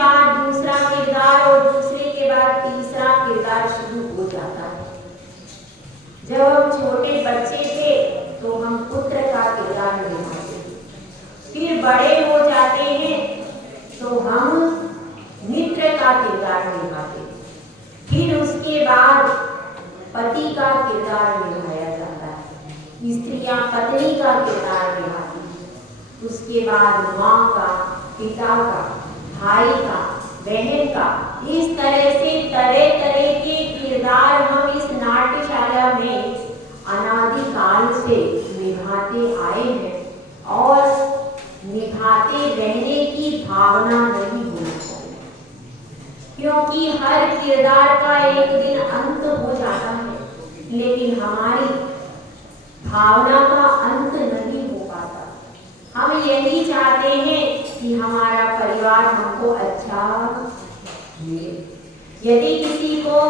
बाद दूसरा किरदार और दूसरे के बाद तीसरा किरदार शुरू हो जाता है। जब हम छोटे बच्चे थे तो हम पुत्र का किरदार निभाते थे, फिर बड़े हो जाते हैं तो हम मित्र का किरदार निभाते थे, फिर उसके बाद पति का किरदार निभाया जाता है, स्त्रियां पत्नी का किरदार निभाती हैं, उसके बाद माँ का, पिता का, भाई का, बहन का, इस तरह से तरह तरह के किरदार हम इस नाट्यशाला में अनादि काल से निभाते आए हैं और निभाते रहने की भावना नहीं होनी चाहिए, क्योंकि हर किरदार का एक दिन अंत हो जाता है, लेकिन हमारी भावना का अंत नहीं हो पाता। हम यही चाहते हैं कि हमारा परिवार हमको अच्छा मिले। यदि किसी को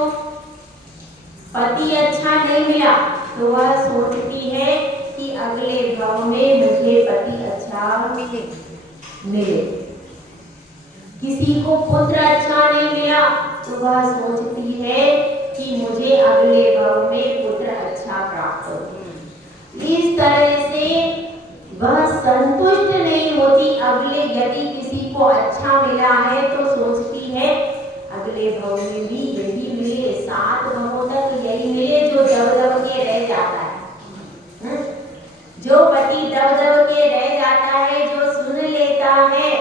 पति अच्छा नहीं मिला तो वह सोचती है कि अगले भाव में मुझे पति अच्छा मिले। किसी को पुत्र अच्छा नहीं मिला तो वह सोचती है कि मुझे अगले भाव में पुत्र अच्छा प्राप्त हो। इस तरह से वह संतुष्ट नहीं होती। अगले यदि किसी को अच्छा मिला है तो सोचती है अगले भाव में भी यही मिले, 7 भावों तक यही मिले जो दब दब के रह जाता है। जो पति दब दब के रह जाता है, जो सुन लेता है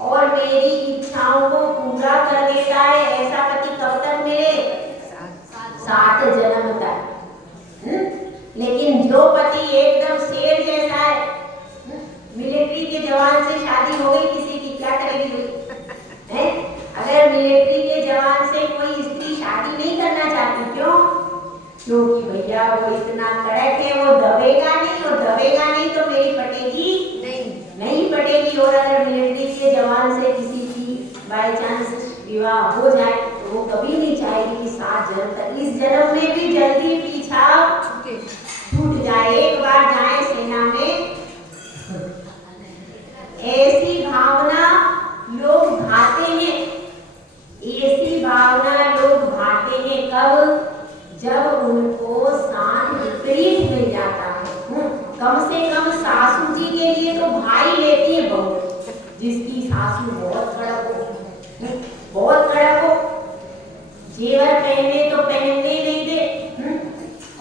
और मेरी इच्छाओं को पूरा कर देता है, ऐसा पति कब तक मिले? 7 जन्म तक। लेकिन जो पति एकदम शेर जैसा है, मिलिट्री के जवान से शादी हो गई किसी की, क्या करेगी? अगर मिलिट्री के जवान से कोई स्त्री शादी नहीं करना चाहती, क्यों? क्योंकि भैया वो इतना कड़क है, वो दबेगा नहीं, और दबेगा नहीं तो मेरी पटेगी नहीं पटेगी। और अगर मिलिट्री के जवान से किसी की बाय चांस विवाह हो जाए तो वो कभी नहीं चाहेगी कि 7 जन्म तक, इस जन्म में भी जल्दी पीछा छूट जाए, एक बार जाए सेना में। ऐसी भावना लोग भाते हैं, ऐसी भावना लोग भाते हैं कब? जब उनको साथ विपरीत मिल जाता है। कम से कम सासू जी के लिए तो भाई लेती है बहू, जिसकी सासू बहुत कड़क हो, बहुत कड़क हो, जेवर पहने तो पहनने नहीं दे,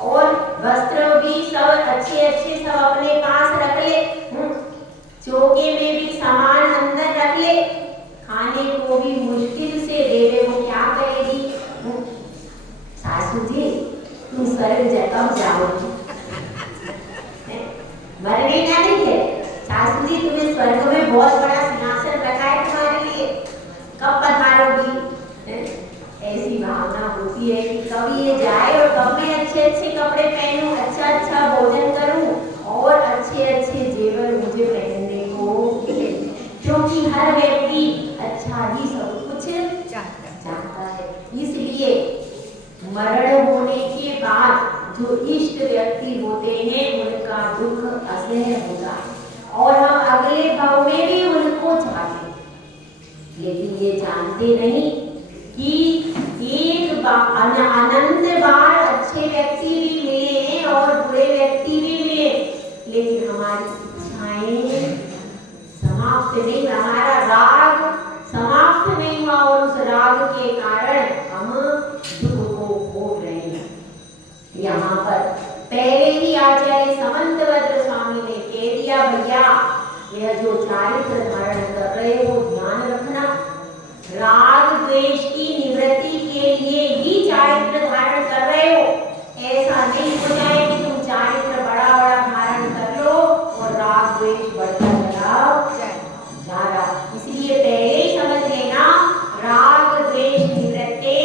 और वस्त्र भी सब अच्छे अच्छे सब अपने पास रख ले, चौके में भी सामान अंदर रख ले, खाने को भी मुश्किल से दे दे। वो क्या कहेगी? सासू जी तुम स्वर्ग कब जाओगी? मरने का नहीं है, सासू जी तुम्हें स्वर्ग में बहुत बड़ा सिंहासन रखा है तुम्हारे लिए, कब पधारोगी? ऐसी भावना होती है कि कब ये जाए और कब मैं अच्छे अच्छे कपड़े पहनूं, अच्छा अच्छा भोजन करूं और अच्छे अच्छे जेवर मुझे पहनने को मिले, क्योंकि हर व्यक्ति अच्छा ही सब कुछ चाहता है। इसलिए मरण होने के बाद जो इष्ट व्यक्ति होते हैं उनका दुख असह्य होता है और हम अगले भाव में भी उनको चाहते हैं, लेकिन ये जानते नहीं कि एक अनंत बार अच्छे व्यक्ति भी मिले हैं और बुरे व्यक्ति भी मिले, लेकिन हमारी इच्छाएं समाप्त नहीं, हमारा राग समाप्त नहीं हुआ और उस राग के कारण हम दुख को भोग रहे हैं। यहाँ पर पहले ही आचार्य समंतभद्र स्वामी ने कह दिया, भैया यह जो चारित्र धारण कर रहे हो ध्यान रखना, राग द्वेष की निवृत्ति के लिए ही चारित्र धारण कर रहे हो। ऐसा नहीं हो जाए कि तुम चारित्र बड़ा बड़ा धारण कर लो और राग द्वेष बढ़ता जा रहा। इसलिए पहले ही समझ लेना, राग द्वेष निवृत्ते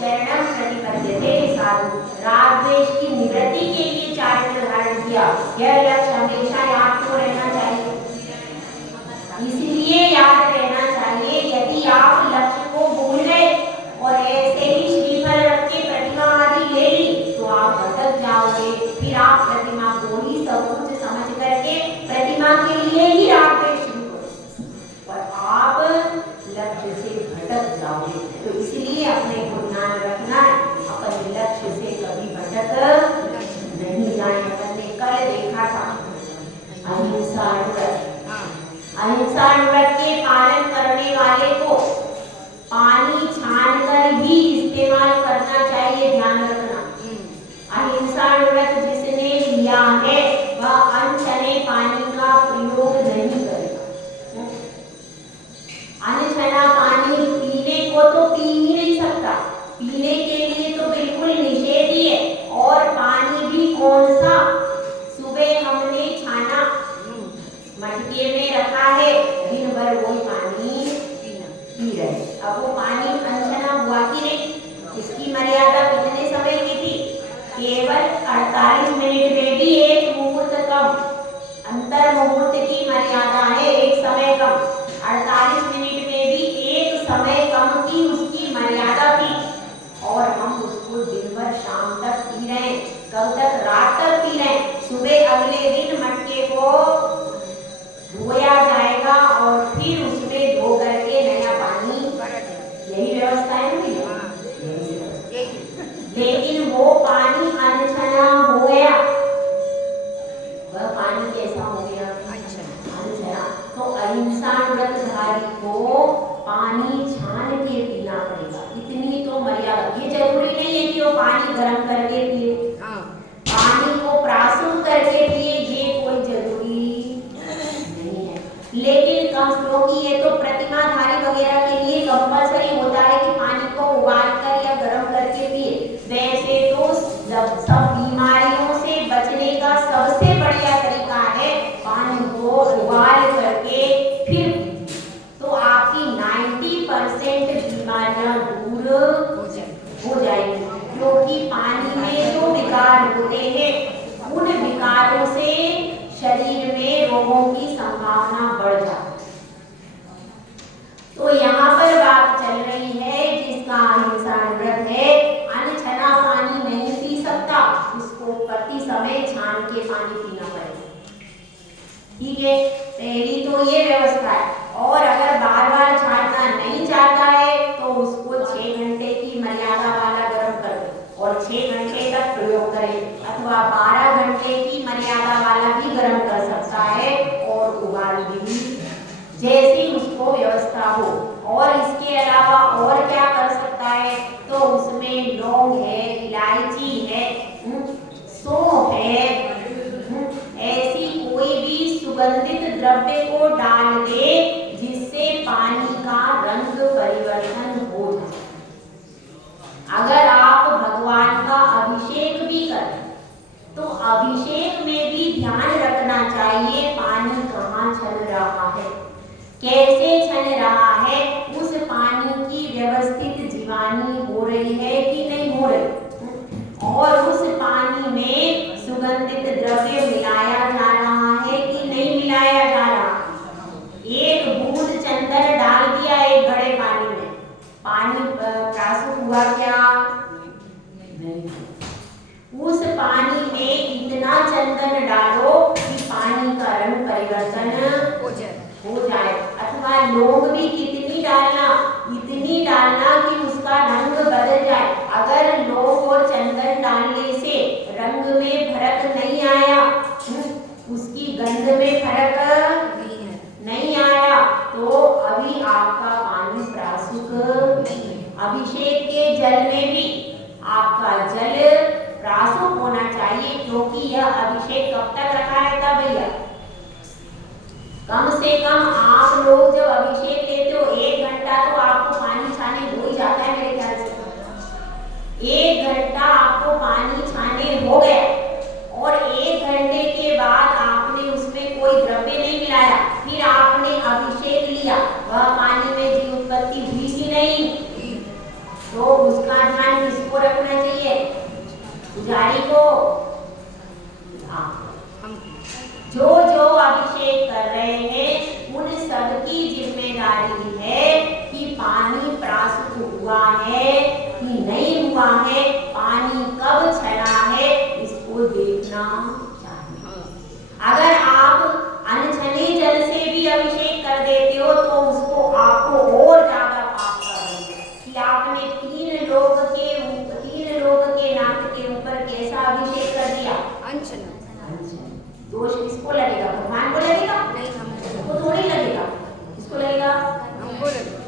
चरणम प्रतिपद्यते साधु। राग द्वेष की निवृत्ति के लिए चारित्र धारण किया, यह लक्ष्य हमेशा याद तो रहना चाहिए। इसलिए याद रहना पाओगे। तो इसलिए अपने को ध्यान रखना, अपने लक्ष्य से कभी भटक नहीं जाए। अपन ने कल देखा था अहिंसा व्रत। अहिंसा व्रत के पालन करने वाले को पानी छानकर ही इस्तेमाल करना चाहिए, ध्यान रखना। अहिंसा व्रत जिसने लिया है वह अनछने पानी का प्रयोग नहीं करेगा। अनछना पानी पीने को तो पी ही नहीं सकता, पीने के लिए तो बिल्कुल निषेध ही है। और पानी भी कौन सा, सुबह हमने छाना मटके में रखा है, दिन भर वो पानी पी रहे। अब वो पानी अनछना हुआ कि नहीं? इसकी मर्यादा कितने समय की थी? केवल 48 मिनट में भी एक मुहूर्त कम, अंतर मुहूर्त की मर्यादा है एक समय कम। 48 मिनट में भी एक समय कम की उसकी मर्यादा थी, और हम उसको दिन भर शाम तक पी रहे हैं। कब तक? रात तक पी रहे हैं। सुबह अगले दिन मटके को धोया जाएगा और फिर उसमें धो करके नया पानी, यही व्यवस्था है ना भैया? लेकिन वो पानी अनछना हो गया। वह पानी कैसा हो गया? अनछना। तो अहिंसा व्रतधारी को पानी छान के पीना पड़ेगा, इतनी तो मर्यादा। ये जरूरी नहीं है कि वो पानी गर्म करके पिए, पानी को प्रासूत करके पिए, ये कोई जरूरी नहीं है। लेकिन कम, क्योंकि ये तो प्रतिमाधारी वगैरह के लिए कंपल्सरी होता है कि पानी को उबाल कर या गर्म करके पिए। वैसे तो सब बीमारियों से बचने का सबसे बढ़िया तरीका है पानी को उबाल करके फिर, तो आपकी 90% बीमारियां दूर हो जाएंगी। क्योंकि पानी में जो विकार होते हैं उन विकारों से शरीर में रोगों की संभावना बढ़ जाती है। तो यहाँ पर बात चल रही है जिसका अहिंसा व्रत है, अनछना पानी नहीं पी सकता, उसको प्रति समय छान के पानी पीना पड़ेगा। ठीक है, पहली तो ये व्यवस्था है। और अगर बार बार छानना नहीं चाहता है तो उसको 6 घंटे की मर्यादा वाला गर्म कर दो और 6 घंटे तक प्रयोग करें, अथवा 12 घंटे की मर्यादा वाला भी गर्म कर सकता है और उबाल भी, जैसी उसको व्यवस्था हो। और इसके अलावा और क्या कर सकता है? तो उसमें लौंग है, इलायची है, सौंफ है, ऐसी कोई भी सुगंधित द्रव्य को डाल दे जिससे पानी का रंग परिवर्तन हो जाए। अगर आप भगवान का अभिषेक भी करें तो अभिषेक में भी ध्यान रखना चाहिए पानी कहाँ छन रहा है, कैसे छन रहा है, उस पानी की व्यवस्थित जीवानी हो रही है कि नहीं हो रही, और उस पानी में सुगंधित द्रव्य मिलाया जा रहा है कि नहीं मिलाया जा रहा। एक बूंद चंदन डाल दिया एक घड़े पानी में, पानी प्रासूत हुआ क्या? नहीं। उस पानी में इतना चंदन डालो कि पानी का रंग परिवर्तन हो जाए। अथवा लौंग भी कितनी डालना? इतनी डालना कि उसका रंग बदल जाए। अगर लौंग और चंदन डालने से रंग में फर्क नहीं आया, उसकी गंध में फर्क नहीं आया, तो अभी आपका पानी प्रासूत नहीं। अभिषेक के जल में भी आपका जल प्रासूत होना चाहिए, क्योंकि यह अभिषेक कब तक रखा रहता भैया? कम से कम आप लोग जब अभिषेक लेते हो 1 घंटा तो आपको पानी छाने हो ही जाता है मेरे ख्याल से। 1 घंटा आपको पानी छाने हो गया और 1 घंटे के बाद आपने उसमें कोई द्रव्य नहीं मिलाया, फिर आपने अभिषेक लिया, वह पानी में जीव उत्पत्ति हुई ही नहीं, तो उसका ध्यान किसको रखना चाहिए? पुजारी को। जो जो अभिषेक कर रहे हैं उन सबकी जिम्मेदारी है कि पानी प्रासूत हुआ है कि नहीं हुआ है, पानी कब छना है, इसको देखना चाहिए। अगर आप अनछने जल से भी अभिषेक कर देते हो तो उसको आपको और ज्यादा पाप करेंगे। ने तीन लोग के नाक के ऊपर कैसा अभिषेक कर दिया? अंजन। दोष किसको लगेगा? भगवान को लगेगा? नहीं, हमको थोड़ी लगेगा। किसको लगेगा? हमको लगेगा।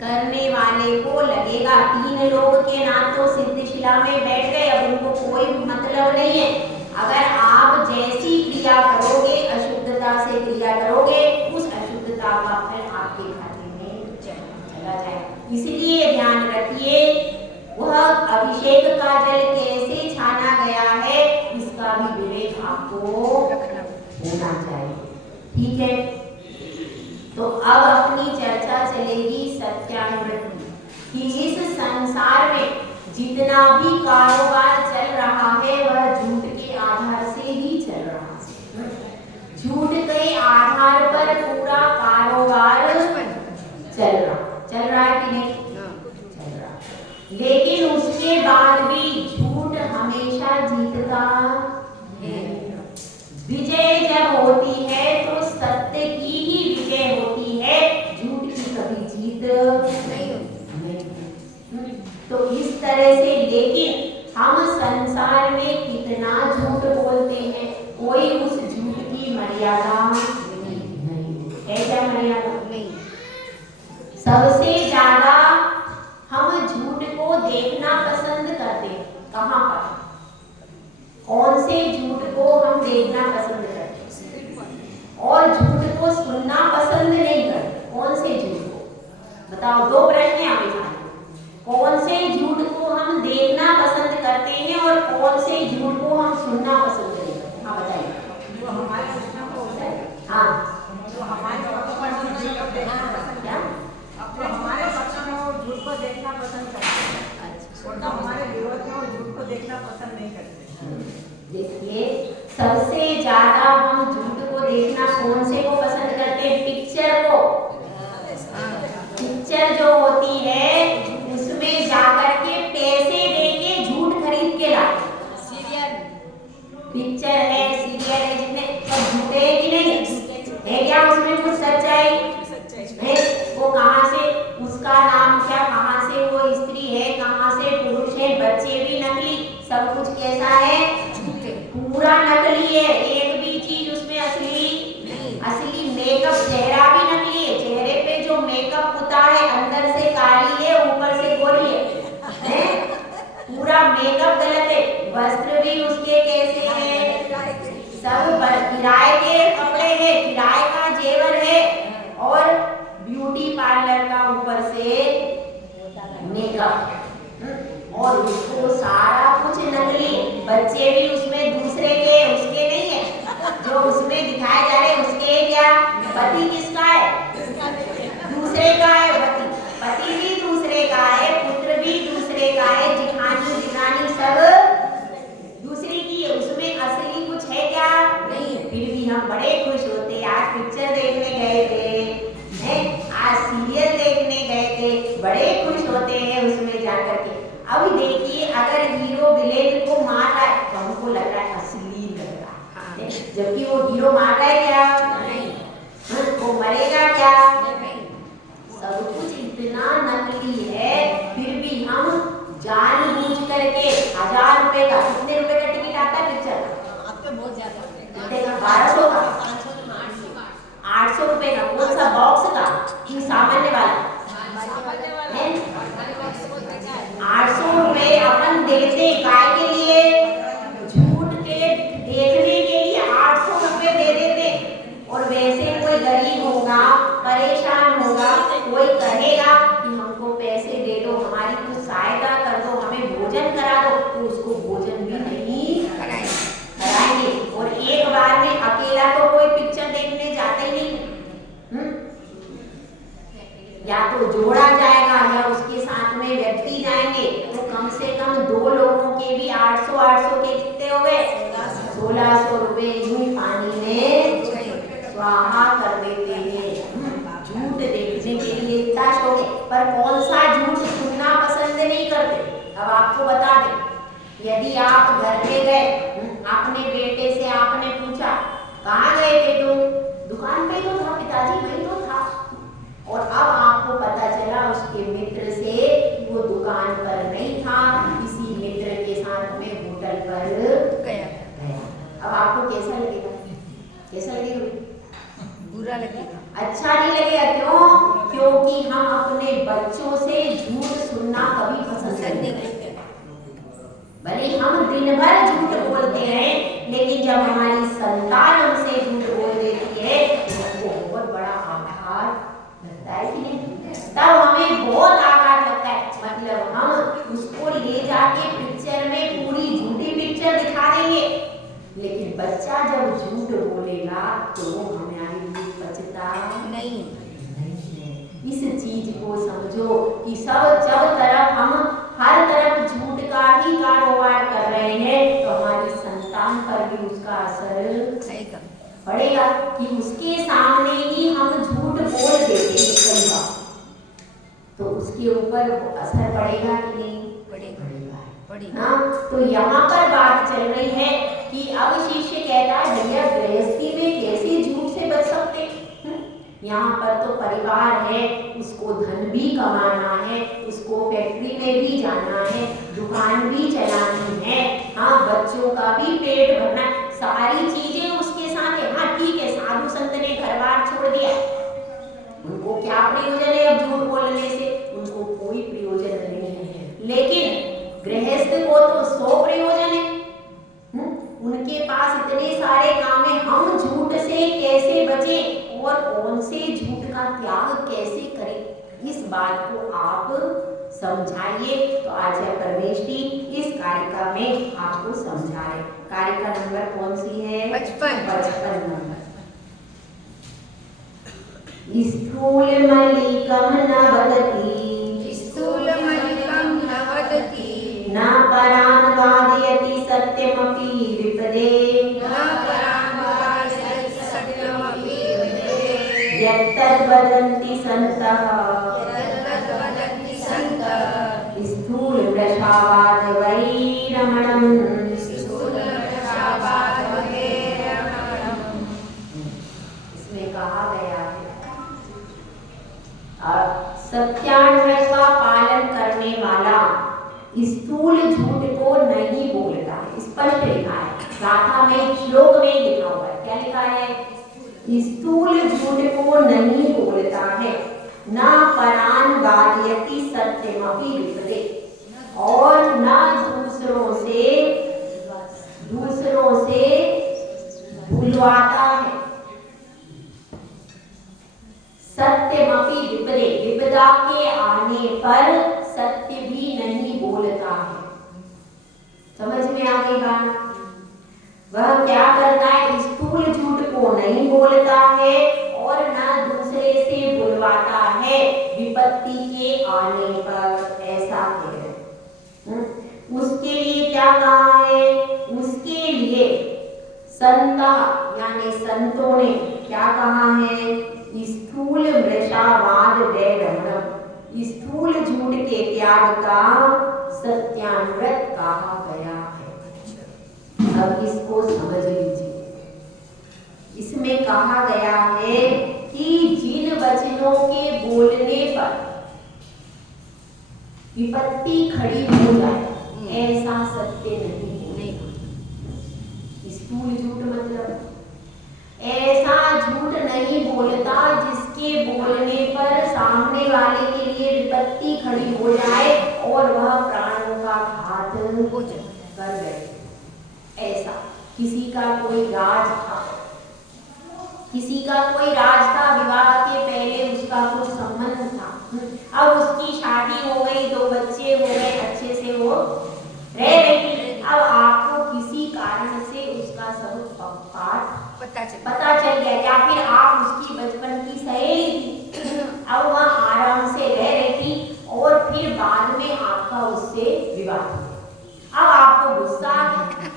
करने वाले को लगेगा। तीन लोग के नाक तो सिद्धशिला में बैठ गए, अब उनको कोई मतलब नहीं है। अगर आप जैसी क्रिया करोगे, अशुद्धता से क्रिया करोगे, उस अशुद्धता का फल आपके खाते में चला जाए। इसलिए ध्यान रखिए, वह अभिषेक का जल कैसे छाना गया है, इसका भी विवेक आपको होना चाहिए। ठीक है, तो अब अपनी चर्चा चलेगी सत्यानुवृत्ति कि इस संसार में जितना भी कारोबार चल रहा है वह झूठ के आधार से ही चल रहा है। झूठ के आधार पर पूरा कारोबार चल रहा है कि नहीं? चल रहा। लेकिन उसके बाद भी झूठ हमेशा जीतता है। विजय जब होती है तो सत्य की ही विजय होती है, झूठ की कभी जीत नहीं होती। तो इस तरह से, लेकिन हम संसार में कितना झूठ बोलते हैं, कोई उस झूठ की मर्यादा नहीं है। क्या मर्यादा? नहीं। सबसे ज्यादा हम झूठ को देखना पसंद करते हैं। कहाँ पर? कौन से झूठ को हम देखना पसंद करते हैं और झूठ को सुनना पसंद नहीं करते? कौन से झूठ को? बताओ, दो प्रश्न हैं आपके सामने। कौन से झूठ को हम देखना पसंद करते हैं और कौन से झूठ को हम सुनना पसंद नहीं करते? हाँ बताइए। जो हमारे प्रश्न को होता है, हाँ, जो हमारे क्या अब हमारे पक्ष में वो झूठ को देखना पसंद करते हैं, और तो हमारे विरोध में वो झूठ को देखना पसंद नहीं करते। देखिए, सबसे ज्यादा हम झूठ को देखना कौन से को पसंद करते हैं? पिक्चर को। पिक्चर जो होती है उसमें जाकर के पैसे देके झूठ खरीद के लाते। सीरियल पिक्चर है, सीरियल है, जितने सब झूठे हैं कि नहीं है? क्या उसमें कुछ सच्चाई है? वो कहाँ से, उसका नाम क्या, कहाँ से वो स्त्री है, कहाँ से पुरुष है, बच्चे भी नकली, सब कुछ कैसा है? पूरा नकली है। एक भी चीज उसमें असली मेकअप, चेहरा भी नकली है। चेहरे पे जो मेकअप होता है अंदर से काली है, ऊपर से गोरी है, पूरा मेकअप गलत है। वस्त्र भी उसके कैसे है? सब किराए के कपड़े हैं, किराए का जेवर है, और ब्यूटी पार्लर का ऊपर से मेकअप, और उसको सारा कुछ नकली। बच्चे भी उसमें दूसरे के, उसके नहीं है। जो उसमें दिखाए जा रहे उसके क्या? पति किसका है? दूसरे का है पति। पति भी दूसरे का है, पुत्र भी दूसरे का है, जिठानी जिठानी सब दूसरे की है। उसमें असली कुछ है क्या? नहीं। फिर भी हम बड़े खुश होते, आज पिक्चर देखने गए थे, आज सीरियल देखने गए थे, बड़े खुश होते हैं उसमें जाकर के। अभी देखिए, अगर हीरो विलेन को मार रहा है तो हमको लग रहा है असली लग रहा है, जबकि वो हीरो मार रहा है क्या? नहीं। वो मरेगा क्या? नहीं। सब कुछ इतना नकली है, फिर भी हम जानबूझ करके 1000 रुपए का, कितने रुपए का टिकट आता है पिक्चर? आपके बहुत ज्यादा 1200 का, 800 रुपए का। कौन सा? बॉक्स का कि सामान्य वाला? 800 रुपए अपन देते काय के लिए? झूठ के देखने के लिए 800 रुपए दे देते। और वैसे कोई गरीब होगा, परेशान होगा, कोई कहेगा कि हमको पैसे दे दो, हमारी कुछ सहायता कर दो, हमें भोजन करा दो, तो उसको भोजन भी नहीं कराएंगे। और एक बार में अकेला तो कोई पिक्चर देखने जाते ही नहीं, या तो जोड़ा जाएगा या उसके साथ में व्यक्ति जाएंगे। तो कम से कम 2 लोगों के भी 800 के कितने हो गए? 1600 रुपए यूं पानी में स्वाहा कर देते हैं। झूठ देखने के लिए इतना शौक है, पर कौन सा झूठ सुनना पसंद नहीं करते? अब आपको बता दें, यदि आप घर पे गए, अपने बेटे से आपने पूछा कहाँ गए थे तुम? दुकान पे तो था पिताजी, वही तो था। और अब आपको पता चला उस कैसा लगेगा? कैसा लगेगा? बुरा लगेगा। अच्छा नहीं लगेगा। क्यों? क्योंकि हम अपने बच्चों से झूठ सुनना कभी पसंद नहीं करते। भले हम दिन भर झूठ बोलते हैं, लेकिन जब हमारी संतान हमसे झूठ बोल देती है तो हमको बहुत बड़ा आघात लगता है कि नहीं? तब हमें बहुत आघात लगता है। मतलब हम उसको ले जाके पिक्चर में पूरी झूठी पिक्चर दिखा देंगे, लेकिन बच्चा जब झूठ बोलेगा तो हमारे लिए बचता नहीं। इस चीज को समझो कि जब तरफ हम हर तरफ झूठ का ही कारोबार कर रहे हैं तो हमारी संतान पर भी उसका असर पड़ेगा। कि उसके सामने ही हम झूठ बोल देते हैं कई बार, तो उसके ऊपर असर पड़ेगा कि नहीं? पड़ेगा। हाँ, तो यहाँ पर बात चल रही है कि अब शिष्य कहता है भैया गृहस्थी में कैसे झूठ से बच सकते? यहाँ पर तो परिवार है, उसको धन भी कमाना है, उसको फैक्ट्री में भी जाना है, दुकान भी चलानी है, हाँ बच्चों का भी पेट भरना है, सारी चीजें उसके साथ है। हाँ ठीक है, साधु संत ने घर बार छोड़ दिया, उनको क्या प्रयोजन है अब झूठ बोलने से? उनको कोई प्रयोजन नहीं है। लेकिन गृहस्थ को तो 100 प्रयोजन है। उनके पास इतने सारे काम है। हम झूठ से कैसे बचें और कौन से झूठ का त्याग कैसे करें, इस बात को आप समझाइए। तो आचार्य परमेश जी इस कारिका में आपको समझा रहे। कारिका नंबर कौन सी है? 55 नंबर। स्थूल मलिकम न वदति, स्थूल मलिकम न वदति, न परान् वादयति सत्यमपि विपदे, न परान् वादयति सत्यमपि विपदे, यत्तद् वदन्ति सन्तः, यत्तद् वदन्ति सन्तः, स्थूल वृषावाद वैरमणम्, स्थूल वृषावाद वैरमणम्। इसमें कहा गया है सत्यान्वय का पालन करने वाला स्थूल झूठ को नहीं बोलता है। स्पष्ट लिखा है, गाथा में श्लोक में लिखा हुआ है। क्या लिखा है? स्थूल झूठ को नहीं बोलता है। न परान् वादयति सत्यमपि विपदे, और न दूसरों से भुलवाता है। सत्यमपि विपदे, विपदा के आने पर सत्य भी नहीं बोलता है। समझ में आ गई बात? वह क्या करता है? स्थूल झूठ को नहीं बोलता है और न दूसरे से बुलवाता है विपत्ति के आने पर। ऐसा है। उसके लिए क्या कहा है? उसके लिए संता यानी संतों ने क्या कहा है? स्थूल वृषावाद वैरमणम्, स्थूल झूठ के त्याग का सत्यान्वृत कहा गया है। अब इसको समझ लीजिए। इसमें कहा गया है कि जिन वचनों के बोलने पर विपत्ति खड़ी हो जाए ऐसा सत्य नहीं। स्थूल झूठ मतलब ऐसा झूठ नहीं बोलता जिसके बोलने पर सामने वाले के लिए विपत्ति खड़ी हो जाए और वह प्राणों का घात कर बैठे। ऐसा किसी का कोई राज था, विवाह के पहले उसका कुछ संबंध था, अब उसकी शादी हो गई, 2 बच्चे हो गए, अच्छे से वो रह रही थी। अब आपको किसी कारण से उसका सब पाठ पता चल गया, या फिर आप उसकी बचपन की सहेली थी, अब वह आराम से रह रही थी और फिर बाद में आपका उससे विवाह हो गया। अब आपको गुस्सा आ गया,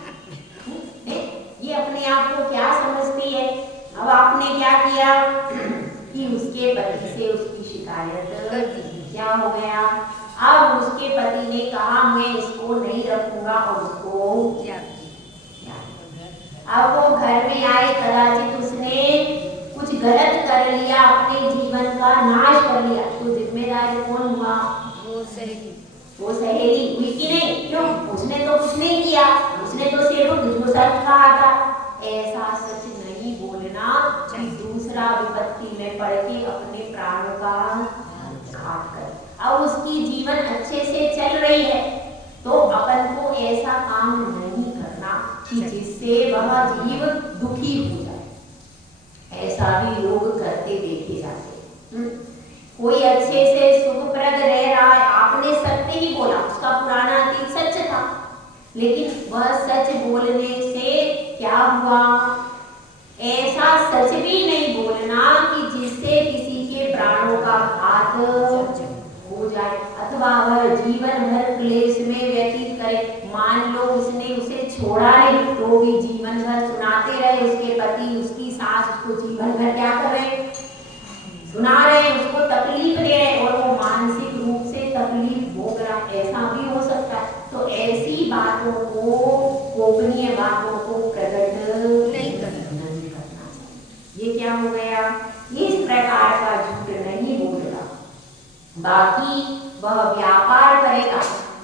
ये अपने आप को क्या समझती है? अब आपने क्या किया कि उसके पति से उसकी शिकायत कर दी। क्या हो गया? अब उसके पति ने कहा मैं इसको नहीं रखूंगा और उसको अब वो घर में आए, कदाचित उसने कुछ गलत कर लिया, अपने जीवन का नाश कर लिया, तो जिम्मेदार कौन हुआ? वो सहेली हुई कि नहीं? क्यों? उसने तो कुछ नहीं किया, उसने तो सिर्फ दुष्ट कहा था। ऐसा सच नहीं बोलना कि दूसरा विपत्ति में पड़ के अपने प्राणों का घात करे। अब उसकी जीवन अच्छे से चल रही है तो अपन को ऐसा काम नहीं करना कि जिससे वह जीव दुखी हो जाए। ऐसा भी लोग करते देखे जाते हैं। कोई अच्छे से सुखप्रद रह रहा है, आपने सत्य ही बोला, उसका पुराना अतीत सच था, लेकिन वह सच बोलने से क्या हुआ? ऐसा सच भी नहीं बोलना कि जिससे किसी के प्राणों का घात हो जाए अथवा वह जीवन भर क्लेश में व्यतीत करे। मान लो उसने उसे छोड़ा नहीं तो भी जीवन भर सुनाते रहे, उसके पति उसकी सास उसको जीवन भर क्या कर रहे, सुना रहे, उसको तकलीफ दे रहे और वो मानसिक रूप से तकलीफ भोग रहा, ऐसा भी हो सकता है। तो ऐसी बातों को, गोपनीय बातों को प्रकट नहीं करना चाहिए। ये क्या हो गया? इस प्रकार का झूठ नहीं बोलना। बाकी वह व्यापार करेगा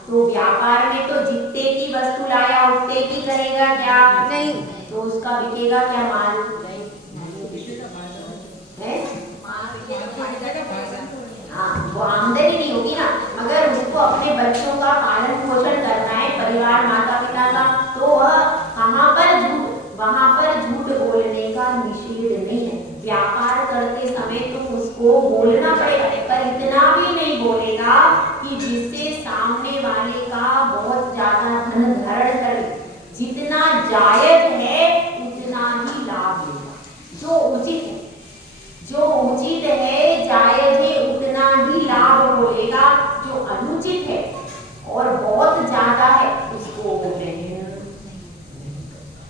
तो व्यापार में तो जितने की वस्तु लाया उतने की करेगा क्या? नहीं। तो उसका बिकेगा क्या माल? हाँ, वो आमदनी नहीं होगी ना। अगर उसको अपने बच्चों का पालन पोषण करना है, परिवार माता पिता का, तो वह वहाँ पर झूठ बोलने का निषेध नहीं है। व्यापार करते समय तो उसको बोलना पड़ेगा, पर इतना भी नहीं बोलेगा कि जिससे सामने वाले का बहुत ज्यादा धन धारण करे। जितना जायज है उतना ही लाभ लेगा, जो उचित है, जायज है उतना ही लाभ बोलेगा। जो अनुचित है और बहुत ज्यादा है उसको नहीं।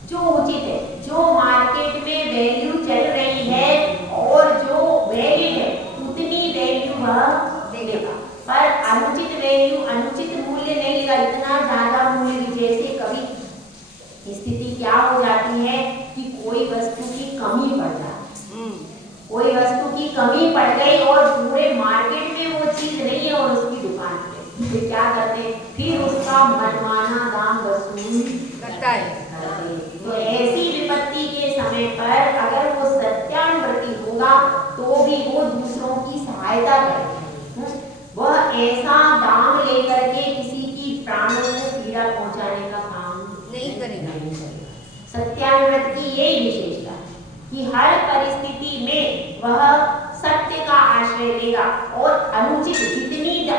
जो उचित है, जो मार्केट में वैल्यू चल रही है और जो वैलिड है उतनी वैल्यू वह देगा, पर अनुचित वैल्यू, अनुचित मूल्य नहीं लेगा, इतना ज्यादा मूल्य। जैसे कभी स्थिति क्या हो जाती है कि कोई वस्तु की कमी पड़ जाए, कोई वस्तु की कमी पड़ गई और पूरे मार्केट में वो चीज नहीं है और उसकी दुकान पे, फिर क्या करते? फिर उसका मनमाना दाम वसूल करता है। तो ऐसी विपत्ति के समय पर अगर वो सत्यानुवर्ती होगा तो भी वो दूसरों की सहायता करेगा। वह ऐसा दाम लेकर के किसी की प्राणों को पीड़ा पहुंचाने का काम नहीं करेगा। सत्यानुव्रत की यही विशेषता है कि हर परिस्थिति में वह सत्य का आश्रय लेगा और अनुचित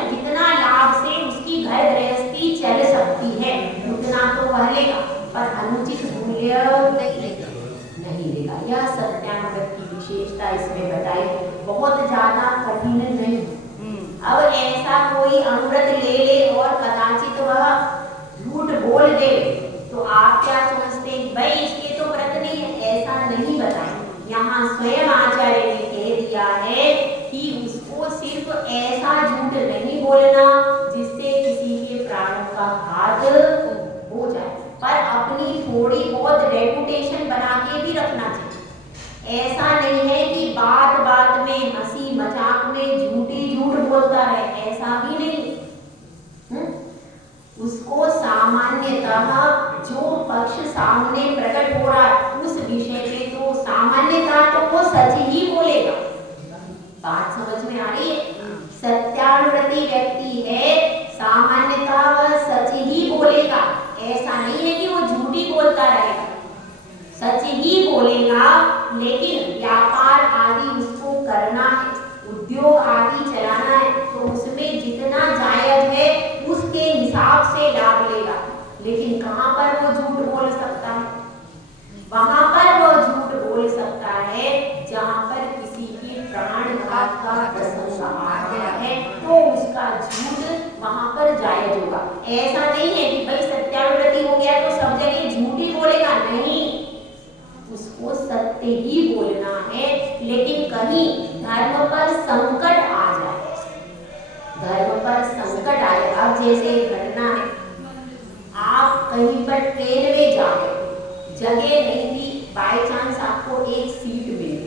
जितना लाभ से उसकी घर गृहस्थी चल सकती है उतना तो वह लेगा, पर अनुचित मूल्य नहीं लेगा। यह सत्यानुव्रत की विशेषता इसमें बताई, बहुत ज्यादा कठिन नहीं। अब ऐसा कोई अनुव्रत ले और कदाचित वह झूठ बोल दे तो आप क्या सोचते हैं? भाई इसके तो व्रत नहीं है, ऐसा नहीं बताया। यहाँ स्वयं आचार्य ने कह दिया है कि उसको सिर्फ ऐसा झूठ नहीं बोलना जिससे किसी के प्राणों का घात हो जाए, पर अपनी थोड़ी बहुत रेपुटेशन बना के भी रखना चाहिए। ऐसा नहीं है कि बात बात में हंसी मजाक में झूठ बोलता है, ऐसा भी नहीं। उसको सामान्यतः जो पक्ष सामने प्रकट हो रहा है उस विषय पे तो सामान्यतः तो वो सच ही बोलेगा। बात समझ में आ रही है? सत्यानुव्रती व्यक्ति है, सामान्यतः वह सच ही बोलेगा। ऐसा नहीं है कि वो झूठी बोलता रहेगा, सच ही बोलेगा। लेकिन व्यापार आदि उसको करना है, उद्योग आदि चलाना है, तो उसमें जितना जायज है उसके हिसाब से लाभ लेगा। लेकिन कहाँ पर वो झूठ बोल सकता है? वहां पर वो झूठ बोल सकता है जहां पर किसी के प्राणघात का प्रसंग आ गया है, तो उसका झूठ वहां पर जायज होगा। ऐसा नहीं है कि भाई सत्यानुव्रती हो गया तो सब जगह झूठ ही बोलेगा, नहीं, उसको सत्य ही बोलना है। लेकिन कहीं धर्म पर संकट आ जाए, धर्म पर संकट आए। अब जैसे घटना है, आप कहीं पर ट्रेन में जा रहे, जगह नहीं थी, बाय चांस आपको एक सीट मिली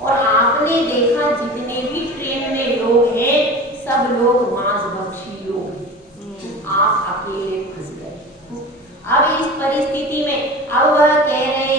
और आपने देखा जितने भी ट्रेन में लोग हैं सब लोग मांसभक्षी लोग, आप अकेले फंस गए। अब इस परिस्थिति में अब वह कह रहे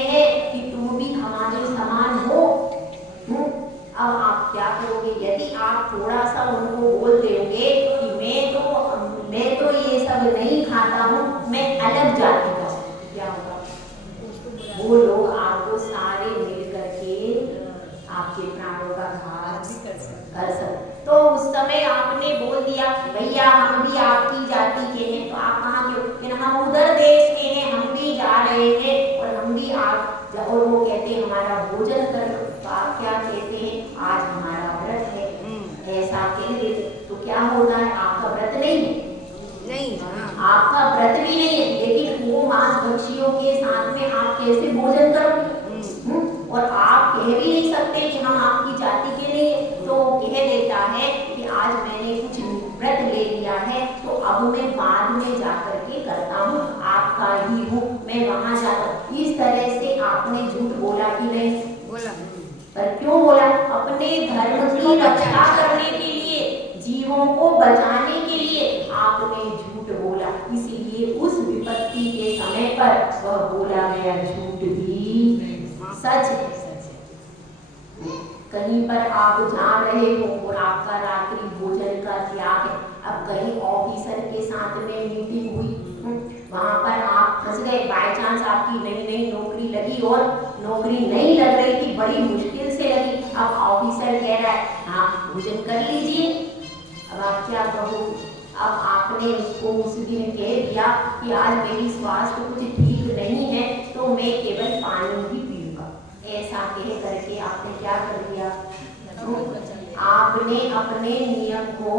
मैं बाद में जाकर के करता हूँ, आपका ही हूँ, मैं वहां जाता हूँ। इस तरह से आपने झूठ बोला कि नहीं? बोला। पर क्यों बोला? अपने धर्म की रक्षा करने के लिए, जीवों को बचाने के लिए आपने झूठ बोला। इसीलिए उस विपत्ति के समय पर वह बोला गया झूठ भी सच है। कहीं पर आप जा रहे हो और आपका रात्रि भोजन का त्याग है, अब कहीं ऑफिसर के साथ में मीटिंग हुई, वहां पर आप फंस गए, बाय चांस आपकी नई नई नौकरी लगी और नौकरी नहीं लग रही थी, बड़ी मुश्किल से लगी। अब ऑफिसर कह रहा है हाँ भोजन कर लीजिए, अब आप क्या कहो? अब आपने उसको उस दिन कह दिया कि आज मेरी स्वास्थ्य कुछ ठीक नहीं है तो मैं केवल पानी ही पीऊंगा। ऐसा कह करके आपने क्या कर दिया? आपने अपने नियम को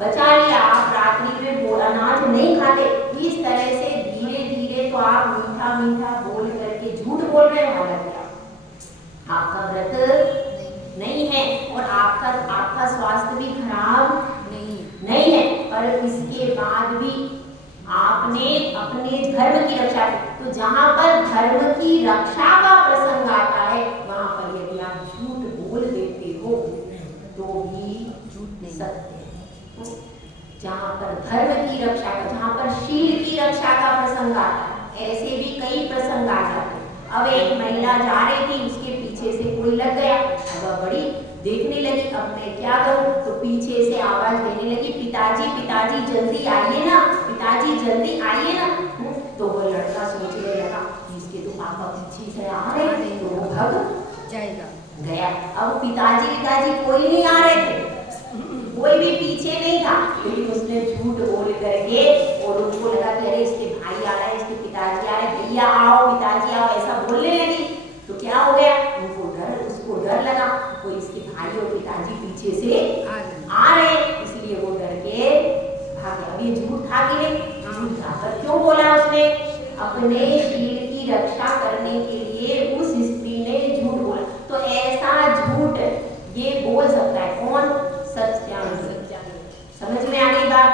बचा लिया। आप रात्रि में अनाज नहीं खाते। इस तरह से धीरे धीरे तो आप मीठा मीठा बोल करके झूठ बोल रहे हो, क्या आपका व्रत नहीं है और आपका स्वास्थ्य भी खराब नहीं है, पर इसके बाद भी आपने अपने धर्म की रक्षा की। तो जहां पर धर्म की रक्षा का प्रसंग आता है वहां पर यदि आप झूठ बोल देते हो तो भी झूठ नहीं सत्य। जहां पर धर्म की रक्षा का, जहां पर शील की रक्षा का प्रसंग आता है, ऐसे भी कई प्रसंग आ जाते हैं। अब एक महिला जा रही थी, उसके पीछे से कोई लग गया, अब बड़ी देखने लगी, अब मैं क्या करूं? तो पीछे से आवाज देने लगी, पिताजी पिताजी जल्दी आइए ना, पिताजी जल्दी आइए ना। तो वो लड़का सोचने लगा इसके तो पापा पीछे से आ रहे थे, तो वो भाग जाएगा गया। अब पिताजी कोई नहीं आ रहे थे, कोई भी पीछे नहीं था, लेकिन उसने झूठ बोल करके और उनको लगा कि अरे इसके भाई आ रहे हैं, इसके पिताजी आ रहे हैं, भैया आओ पिताजी आओ, ऐसा बोलने लगी। तो क्या हो गया? उसको डर लगा कोई इसके भाई और पिताजी पीछे से आ रहे, इसलिए वो डर के भाग गया। अब ये झूठ था कि नहीं? झूठ था। पर क्यों बोला उसने? अपने शील की रक्षा करने के लिए उस स्त्री ने झूठ बोला। तो ऐसा झूठ ये बोल सकता है कौन? सत्याग्रह। समझ में आ गई बात?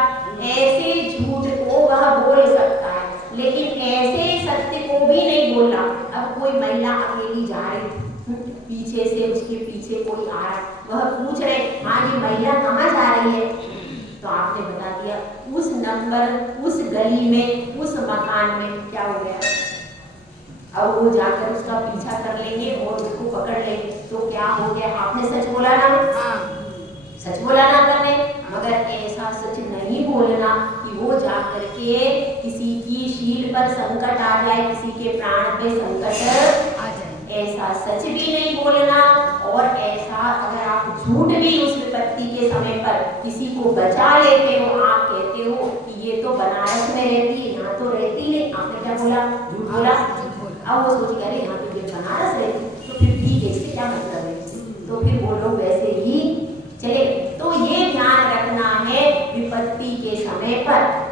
ऐसे झूठ को वह बोल सकता है, लेकिन ऐसे सत्य को भी नहीं बोलना। अब कोई महिला अकेली जा रही, पीछे से उसके पीछे कोई आ रहा, वह पूछ रहे हाँ ये महिला कहाँ जा रही है? तो आपने बता दिया उस नंबर, उस गली में, उस मकान में। क्या हो गया? अब वो जाकर उसका पीछा कर लेंगे और उसको पकड़ लेंगे। तो क्या हो गया? आपने सच बोला ना? सच बोला ना करने, मगर ऐसा सच नहीं बोलना कि वो जा करके किसी की शील पर संकट आ जाए, किसी के प्राण पे संकट आ जाए। ऐसा सच भी नहीं बोलना। और ऐसा अगर आप झूठ भी उस विपत्ति के समय पर किसी को बचा लेते हो, आप कहते हो कि ये तो बनारस में रहती है, यहाँ तो रहती नहीं, आपने क्या बोला? झूठ बोला। अब वो सोच गए यहाँ तो ये बनारस रहती, तो फिर ठीक है, इससे क्या मतलब है? तो फिर वो लोग वैसे ही चले। तो ये ध्यान रखना है विपत्ति के समय पर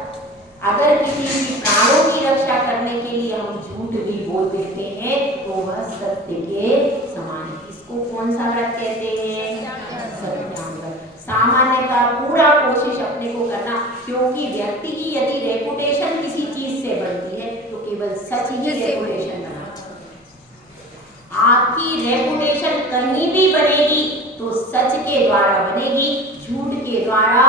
अगर किसी की प्राणों की रक्षा करने के लिए हम झूठ भी बोल देते हैं तो वह सत्य के समान है। इसको कौन सा व्रत कहते हैं? सत्याग्रह। सामान्यतः पूरा कोशिश अपने को करना, क्योंकि व्यक्ति की यदि रेपुटेशन किसी चीज से बढ़ती है तो केवल सच ही रेपुटेशन बना। आपकी रेपुटेशन कहीं भी बनेगी तो सच के द्वारा बनेगी, झूठ के द्वारा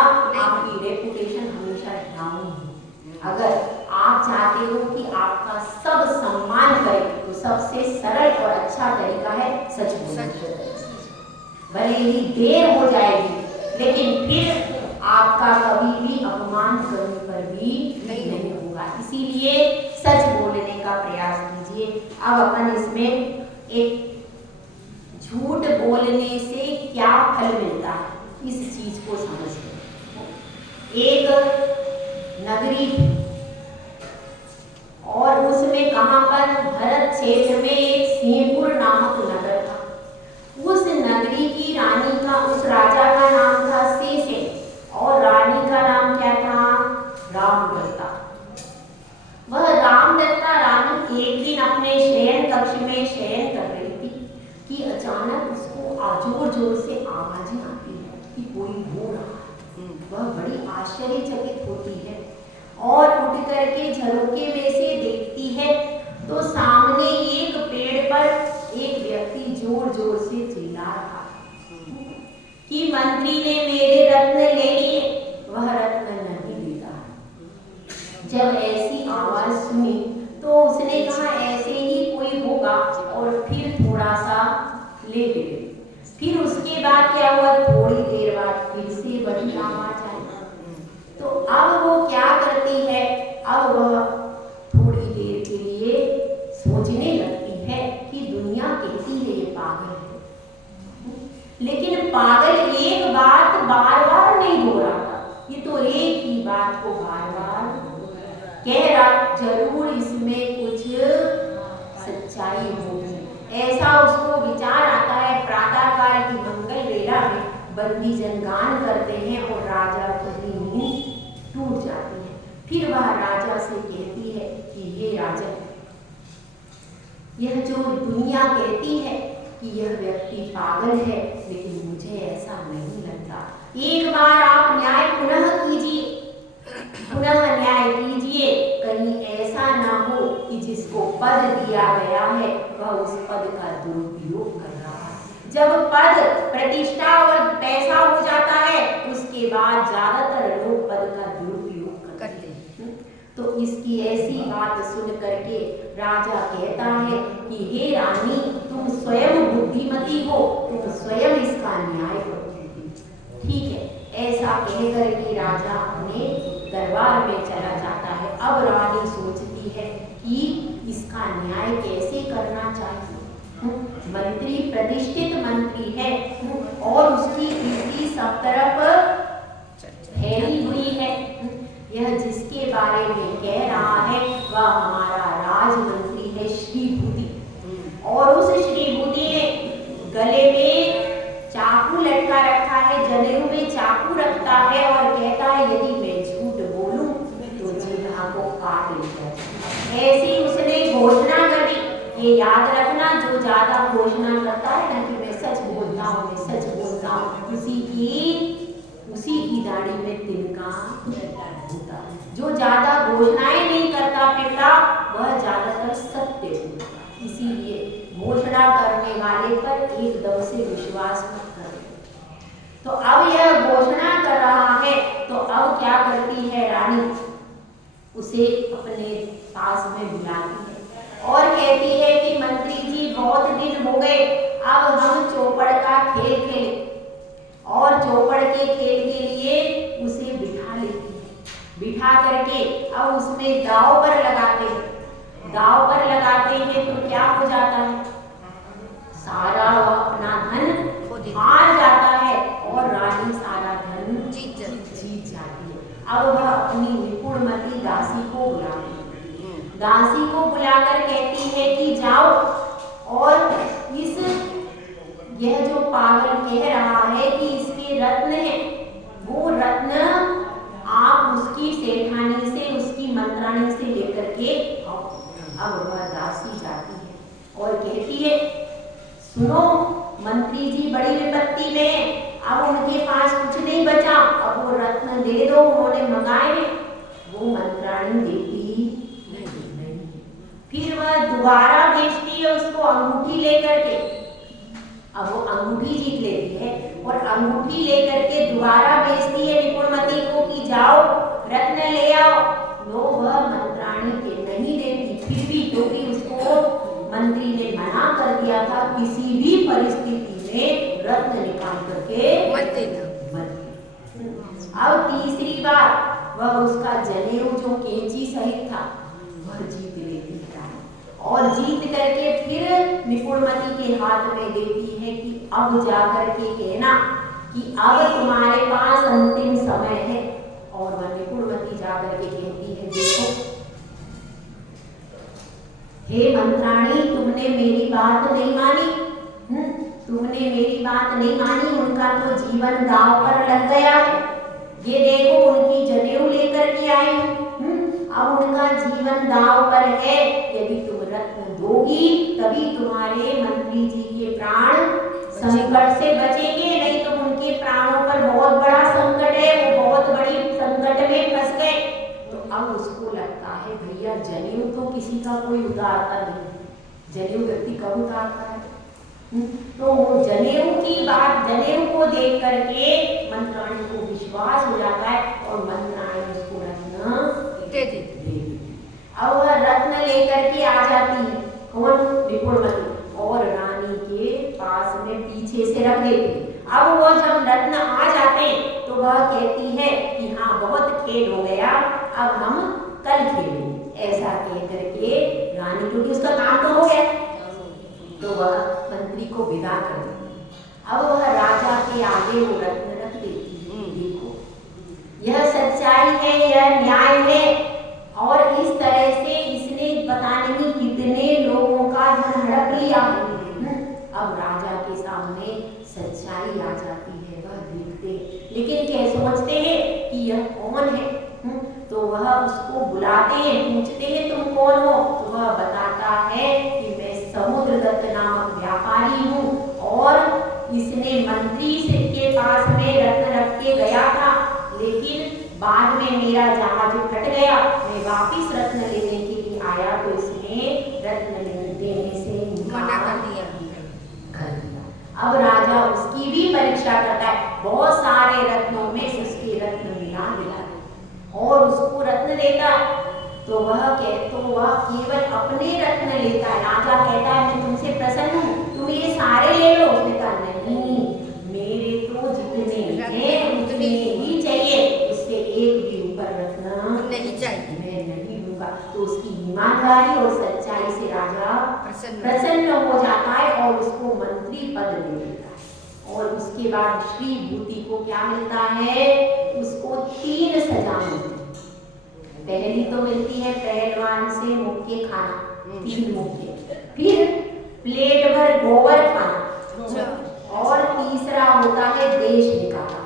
आपकी रेपुटेशन हमेशा डाउन होगी। अगर आप चाहते हो कि आपका सब सम्मान करे तो सबसे सरल और अच्छा तरीका है सच बोलना। भले ही देर हो जाएगी लेकिन फिर आपका कभी भी अपमान करने पर भी नहीं होगा। इसीलिए सच बोलने का प्रयास कीजिए। अब अपन इसमें एक झूठ बोलने से क्या फल मिलता है इस चीज को समझते हैं। एक नगरी और उसमें कहां पर? भरत क्षेत्र में एक सिंहपुर नामक नगर था। उस नगरी की रानी का, उस राजा का नाम था शेषन और रानी का नाम क्या था? रामदत्ता। वह रामदत्ता रानी एक दिन अपने शयन कक्ष में शयन कर रही थी कि अचानक उसको जोर जोर से आवाजें आती है कि कोई रो रहा है। वह बड़ी आश्चर्यचकित होती है और उठ करके झरोखे में से देखती है तो सामने एक पेड़ पर एक व्यक्ति जोर जोर से चिल्ला रहा कि मंत्री ने मेरे रत्न ले लिए, वह रत्न नहीं देता। जब ऐसी आवाज सुनी तो उसने कहा ऐसे ही कोई होगा और फिर थोड़ा सा ले गए। फिर उसके बाद क्या हुआ, थोड़ी देर बाद फिर से बड़ी आवाज आई। तो अब वो क्या करती है, अब वह थोड़ी देर के लिए सोचने लगती है कि दुनिया कहती है ये पागल है, लेकिन पागल एक बात बार बार नहीं दोहराता, ये तो एक ही बात को बार बार कह रहा, जरूर इसमें कुछ सच्चाई होगी, ऐसा उसको विचार आता है। प्रातःकाल की मंगल वेला में बंदी जन गान करते हैं और राजा की नींद टूट जाती है। फिर वह राजा से कहती है कि हे राजा, यह जो दुनिया कहती है कि यह व्यक्ति पागल है, लेकिन मुझे ऐसा नहीं लगता। एक बार आप न्याय पुनः कीजिए, पुनः न्याय कीजिए, कहीं ऐसा ना हो कि जिसको पद दिया गया है वह उस पद का दुरुपयोग कर रहा है। जब पद, प्रतिष्ठा और पैसा हो जाता है उसके बाद ज्यादातर लोग पद का दुरुपयोग करते हैं। तो इसकी ऐसी बात सुन करके राजा कहता है कि हे रानी, तुम स्वयं बुद्धिमती हो, तुम स्वयं इसका न्याय करो। ठीक है, ऐसा कह करके राजा अपने दरबार में चला जाता है। अब रानी सोचती है कि इसका न्याय कैसे करना चाहिए। मंत्री प्रतिष्ठित मंत्री है और उसकी कीर्ति सब तरफ फैली हुई है। यह जिसके बारे में कह रहा है वह हमारा राजमंत्री है श्रीभूति, और उस श्रीभूति ने गले में चाकू लटका रखा है, जनेऊ में चाकू रखता है और कहता है यदि मैं झूठ बोलूं तो जिह्वा को काट लिया जाए। ऐसी उसने घोषणा कर दी। ये याद रखना, जो ज्यादा घोषणा करता है ना कि मैं सच बोलता हूँ, मैं सच बोलता हूँ, उसी की दाढ़ी में तिनका होता है। जो ज्यादा घोषणाएं नहीं करता फिरता वह ज्यादातर सत्य बोलता है। इसीलिए घोषणा करने वाले पर एकदम से विश्वास मत करें। तो अब यह घोषणा कर रहा है, तो अब क्या करती है रानी, उसे अपने पास में बुलाती है और कहती है कि मंत्री जी बहुत दिन हो गए, अब हम चौपड़ का खेल खेलें। और चौपड़ के खेल के लिए उसे बिठा लेती है। बिठा करके अब उसमें दांव पर लगाते हैं। दांव पर लगाते हैं तो क्या हो जाता है, सारा वह अपना धन हार जाता है और रानी सारा धन जीत जाती है। अब वह अपनी निपुणमती दासी को बुलाती है। दासी को बुलाकर कहती है कि जाओ और यह जो पागल कह रहा है कि इसके रत्न है, वो रत्न आप उसकी सेठानी से, उसकी मंत्राणी से लेकर के आओ। अब वह दासी जाती है और कहती है सुनो, मंत्री जी बड़ी विपत्ति में, अब उनके पास कुछ नहीं बचा, अब वो रत्न दे दो, उन्होंने मंगाए हैं। वो मंत्राणी देती नहीं। फिर वह दोबारा भेजती है उसको अंगूठी लेकर के। अब वो अंगूठी जीत लेती है और अंगूठी लेकर के दोबारा भेजती है निपुणमती को कि जाओ रत्न ले आओ। लो, वह मंत्राणी के नहीं देती। फिर भी क्योंकि उसको मंत्री ने मना कर दिया था किसी भी परिस्थिति में रत्न निकाल करके मत देना। अब तीसरी बार वह उसका जनेऊ जो कैंची सहित था वह जीत लेती है और जीत करके फिर निपुणमती के हाथ में देती है कि अब जाकर के कहना कि अब तुम्हारे पास अंतिम समय है। और वह निपुणमती जाकर के कहती है देखो हे मंत्राणी, तुमने मेरी बात नहीं मानी, तुमने मेरी बात नहीं मानी, उनका तो जीवन दांव पर लग गया है। ये देखो उनकी जनेऊ लेकर के आई हूं, अब उनका जीवन दांव पर है। यदि तुम रत्न दोगी तभी तुम्हारे मंत्री जी के प्राण संकट से बचेंगे, नहीं तो उनके प्राणों पर बहुत बड़ा संकट है, वो बहुत बड़ी संकट अब उसको लगता है भैया जनेऊ तो किसी का कोई उतारता नहीं, जनेऊ व्यक्ति कब उतारता है? तो वो जनेऊ की बात, जनेऊ को देख करके मंत्राणी को विश्वास हो जाता है और मंत्राणी उसको रत्न दे दी। अब वह रत्न लेकर के आ जाती है, कौन? विपुलमती, और रानी के पास में पीछे से रख देती। अब वो जब रत्न आ जाते हैं तो वह कहती है कि हाँ बहुत खेल हो गया, अब हम कल खेलेंगे, ऐसा कह करके रानी, क्योंकि उसका काम तो हो गया, तो वह मंत्री को विदा कर देती। अब वह राजा के आगे वो रत्न रख देती है। देखो यह सच्चाई है, यह न्याय है, और इस तरह से इसने पता नहीं कितने लोगों का धन हड़प लिया। अब राजा के सामने सच्चाई आ जाती है, वह देखते, लेकिन क्या सोचते हैं कि यह कौन है? तो वह उसको बुलाते हैं, पूछते हैं तुम कौन हो? तो वह बताता है कि मैं समुद्रदत्त नामक व्यापारी हूँ, और इसने मंत्री के पास में रत्न रख के गया था, लेकिन बाद में मेरा जहाज फट गया, मैं वापिस रत्न लेने के लिए आया तो इसने रत्न देने से मना कर दिया। अब राजा उसकी भी परीक्षा करता है, बहुत सारे रत्नों में से उसके रत्न मिला और उसको रत्न देता, तो वह केवल अपने रत्न लेता है। राजा कहता है मैं तुमसे प्रसन्न हूँ, तुम ये सारे ले लो। उसने कहा नहीं, मेरे तो जितने हैं उतने ही चाहिए, उससे एक भी ऊपर रत्न नहीं चाहिए, मैं नहीं दूंगा। तो उसकी ईमानदारी और सच्चाई से राजा प्रसन्न हो जाता है और उसको मंत्री पद दे देता है। और उसके बाद श्री भूति को क्या मिलता है? उसको 3 सजा मिलती है। पहली तो मिलती है पहलवान से मुक्के खाना, 3 मुक्के, फिर प्लेट भर गोबर खाना, और तीसरा होता है देश निकाला।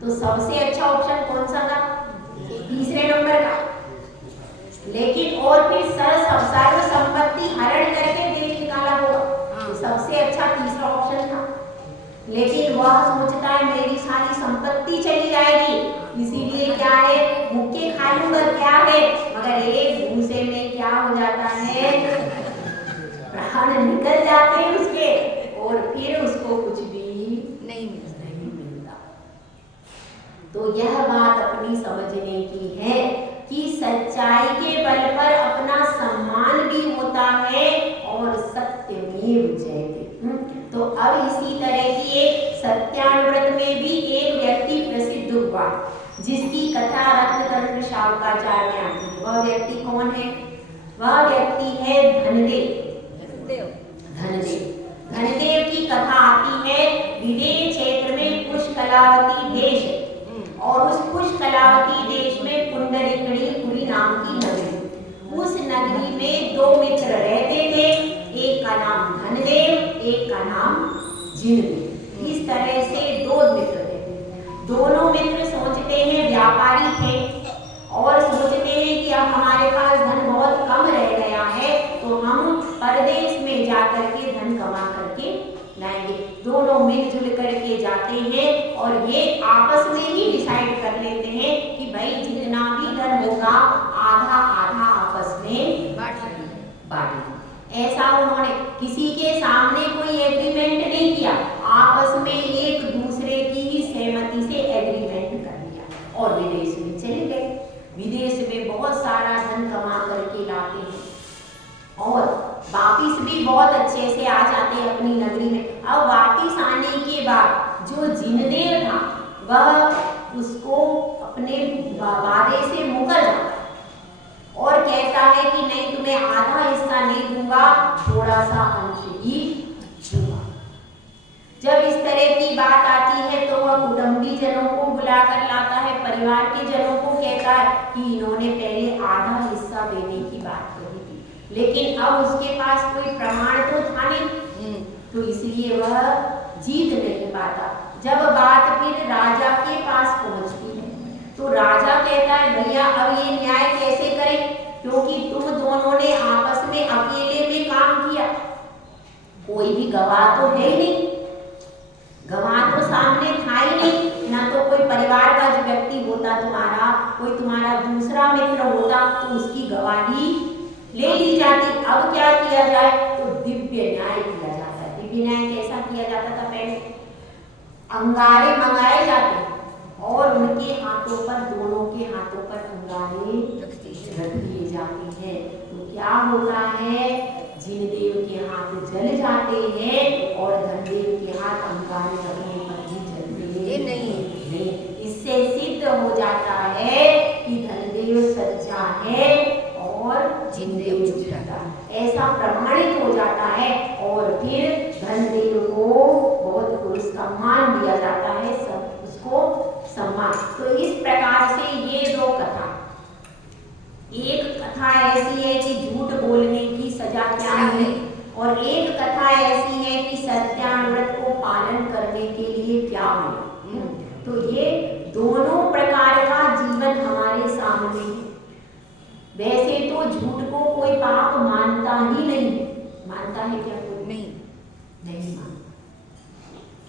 तो सबसे अच्छा ऑप्शन कौन सा था? तीसरे नंबर का। लेकिन और फिर सर्व संपत्ति हरण करके देश निकाला होगा, तो सबसे अच्छा तीसरा ऑप्शन था। लेकिन वह सोचता है मेरी सारी संपत्ति चली जाएगी, इसीलिए क्या है, मुक्के खा लूंगा, क्या है, मगर एक घूसे में क्या हो जाता है, प्राण निकल जाते हैं उसके, और फिर उसको कुछ भी नहीं मिलता। तो यह बात अपनी समझने की है कि सच्चाई के बल पर अपना सम्मान भी होता है और सत्यमेव जयते। तो अब इसी तरह की एक सत्यानुव्रत में भी एक व्यक्ति प्रसिद्ध हुआ, जिसकी कथा रत्नकर्ण शावकाचार्य में आती है। वह व्यक्ति कौन है? वह व्यक्ति है धनदेव। धनदेव की कथा आती है विदेह क्षेत्र में पुष्कलावती देश, और उस पुष्कलावती देश में पुंडरीकड़ी नाम की नगरी। उस नगरी में 2 मित्र रहते थे, एक का नाम धनदेव, एक का नाम जिनदेव। इस तरह से 2 मित्र रहते थे। दोनों मित्र सोचते हैं, व्यापारी थे, और सोचते हैं कि अब हमारे पास धन बहुत कम रह गया है, तो हम परदेश में जाकर के धन कमा करके लाएंगे। दोनों मिलजुल करके जाते हैं और ये आपस में ही डिसाइड कर लेते हैं कि भाई जितना भी धन होगा आधा आधा आपस में बांटेंगे। ऐसा उन्होंने किसी के सामने कोई एग्रीमेंट नहीं किया, आपस में एक दूसरे की ही सहमति से एग्रीमेंट कर लिया और विदेश में चले गए। विदेश में बहुत सारा धन कमा करके लाते हैं और वापिस भी बहुत अच्छे से आ जाते हैं अपनी नगरी में। अब वापिस आने के बाद जो जिनदेव था वह उसको अपने वादे से मुकर जाता है और कहता है कि नहीं, तुम्हें आधा हिस्सा नहीं दूंगा, थोड़ा सा अंश ही दूंगा। जब इस तरह की बात आती है तो वह कुटुंबी जनों को बुलाकर लाता है, परिवार के जनों को कहता है कि इन्होंने पहले आधा हिस्सा देने की बात कही थी, लेकिन अब उसके पास कोई प्रमाण तो था नहीं, तो इसलिए वह जीत नहीं पाता। जब बात फिर राजा के पास पहुंचती है तो राजा कहता है भैया अब ये न्याय कैसे करें, क्योंकि तुम दोनों ने आपस में अकेले में काम किया, कोई भी गवाह तो है ही नहीं, गवाह तो सामने था ही नहीं, ना तो कोई परिवार का जो व्यक्ति होता तुम्हारा कोई तुम्हारा दूसरा मित्र होता तो उसकी गवाही ले ली जाती। अब क्या किया जाए? तो दिव्य न्याय किया जाता है। दिव्य न्याय कैसा किया जाता था? पहले अंगारे मंगाए जाते और उनके हाथों पर, दोनों के हाथों पर अंगारे रख दिए जाते हैं। तो क्या होता है? जिनदेव के हाथ जल जाते हैं और धनदेव के हाथ अंगारे रखने पर भी जलते नहीं। इससे सिद्ध हो जाता है कि धनदेव सच्चा है और जिनदेव झूठा। ऐसा प्रमाणित हो जाता है और फिर धनदेव को बहुत सम्मान दिया जाता है, सब उसको सम्मान। तो इस प्रकार से ये दो कथा, एक कथा ऐसी है कि झूठ बोलने की सजा क्या है और एक कथा ऐसी है कि सत्याव्रत को पालन करने के लिए क्या है। तो ये दोनों प्रकार का जीवन हमारे सामने है। वैसे तो झूठ को कोई पाप मानता ही नहीं, मानता है क्या? कोई नहीं मानता,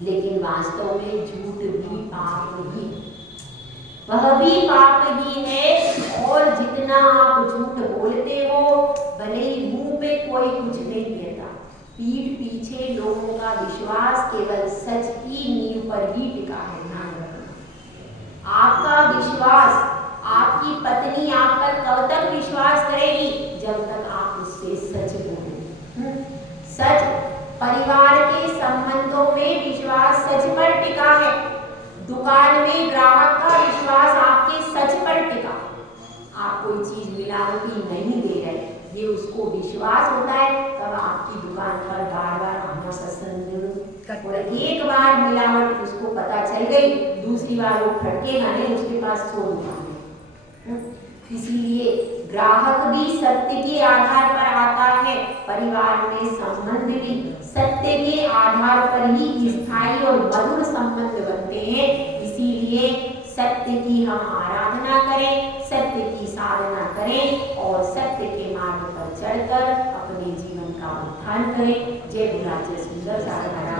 लेकिन वास्तव में झूठ भी पाप ही, वह भी पाप ही है। और जितना आप झूठ बोलते हो, भले ही मुंह पे कोई कुछ नहीं कहता, पीठ पीछे लोगों का विश्वास केवल सच की नींव पर ही टिका है। ध्यान रखना, आपका विश्वास, आपकी पत्नी आप पर कब तक विश्वास करेगी? जब तक आप उससे सच बोलेंगे। सच, परिवार के संबंधों में विश्वास सच पर टिका है। दुकान में ग्राहक का विश्वास आपके सच पर टिका। आप कोई चीज मिलावटी नहीं दे रहे, ये उसको विश्वास होता है, तब आपकी दुकान पर बार बार आना पसंद। और एक बार मिलावट उसको पता चल गई, दूसरी बार वो खटकेगा नहीं, उसके पास 100 दुकान है। इसीलिए ग्राहक भी सत्य के आधार पर आता है, परिवार में संबंध भी सत्य के आधार पर ही स्थायी और मधुर संबंध बनते हैं। इसीलिए सत्य की हम आराधना करें, सत्य की साधना करें और सत्य के मार्ग पर चलकर अपने जीवन का उत्थान करें। जय गुरु, जय सुंदर साधना।